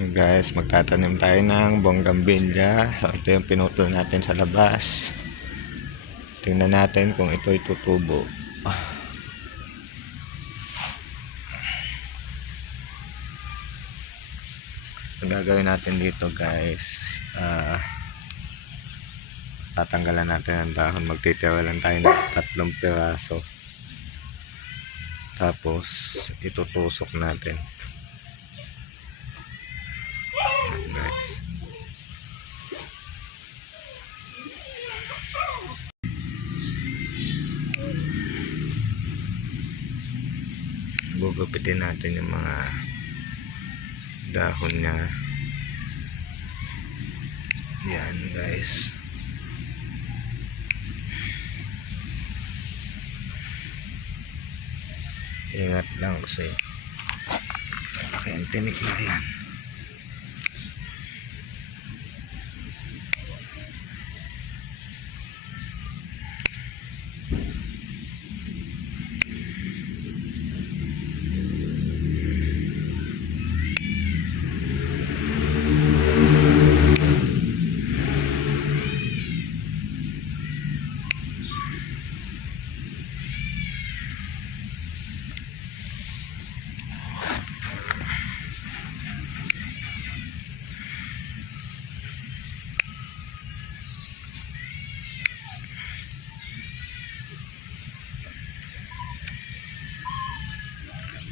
Guys, magtatanim tayo ng bonggambilya. So, ito yung pinutol natin sa labas. Tingnan natin kung ito'y tutubo. Ang gagawin natin dito guys, tatanggalan natin ang dahon. Magtitira lang tayo ng 3 piraso. Tapos itutusok natin. Ayan, guys. Gugupitin natin yung mga dahon niya. Yan guys. Ingat lang kasi malaki ang tinik na yan.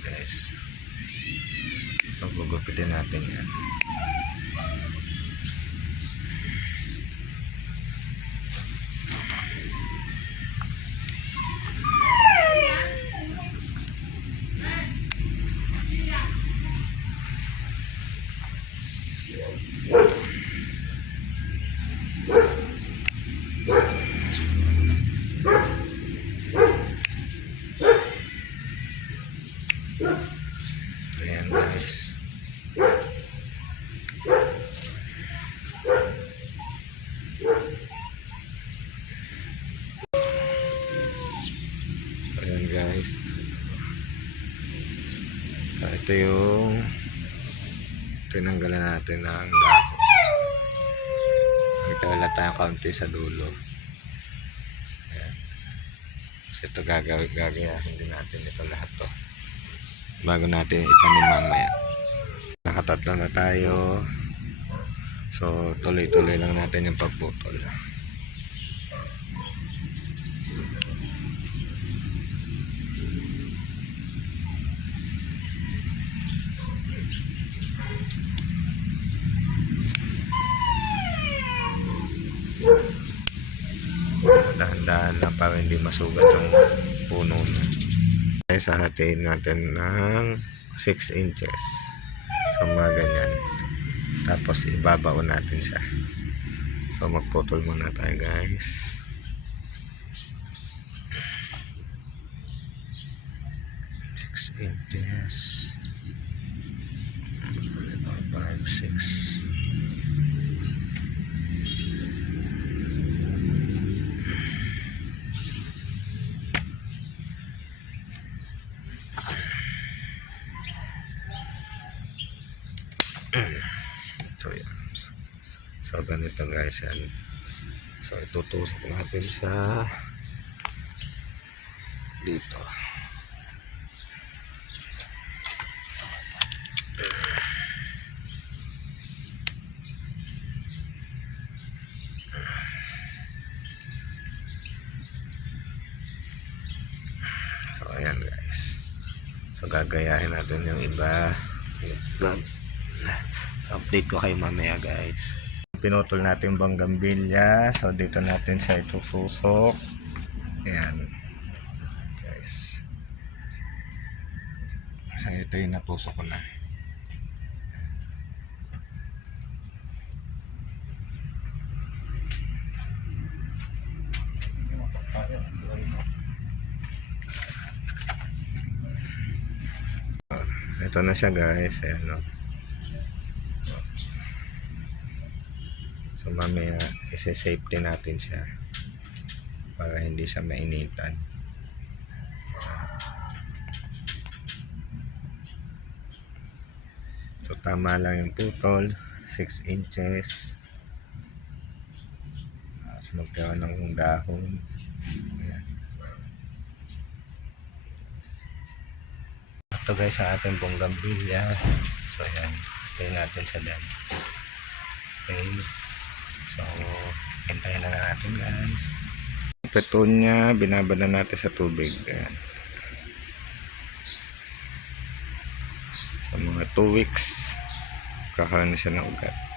Guys, gugupitin natin yan. Ayan guys. Ayan guys. So, ito yung tinanggalan natin ng dahon. Nagkawala tayo kaunti sa dulo. Ayan. So ito gagayahin din natin ito lahat to bago natin itanim mamaya. Nakatatlo na tayo. So tuloy-tuloy lang natin yung pagputol. Dahan-dahan lang para hindi masugat yung puno na. Sa hatiin natin ng 6 inches. So mga ganyan. Tapos ibabaon natin siya. So magputol muna tayo guys. Inches 5, 6. So yan. So ganito guys yan. So itutusok natin siya dito. So ayan guys. So gagayahin natin yung iba. Update ko kayo mamaya guys. Pinutol natin bonggambilya. So dito natin siya itutusok. Ayan guys. So ito yung natusok ko na. Ito na siya guys. Ayan o. So mamaya isi-safety natin siya para hindi siya mainitan. So tama lang yung putol, 6 inches. Sunod ka ng dahon. Ayan. Ito guys sa ating pong gambilya. So ayan, stay natin sa dam. Okay. So hintayin na natin guys. Petunia, binabad na natin sa tubig. Ayan. Sa mga 2 weeks, kakain na siya ng ugat.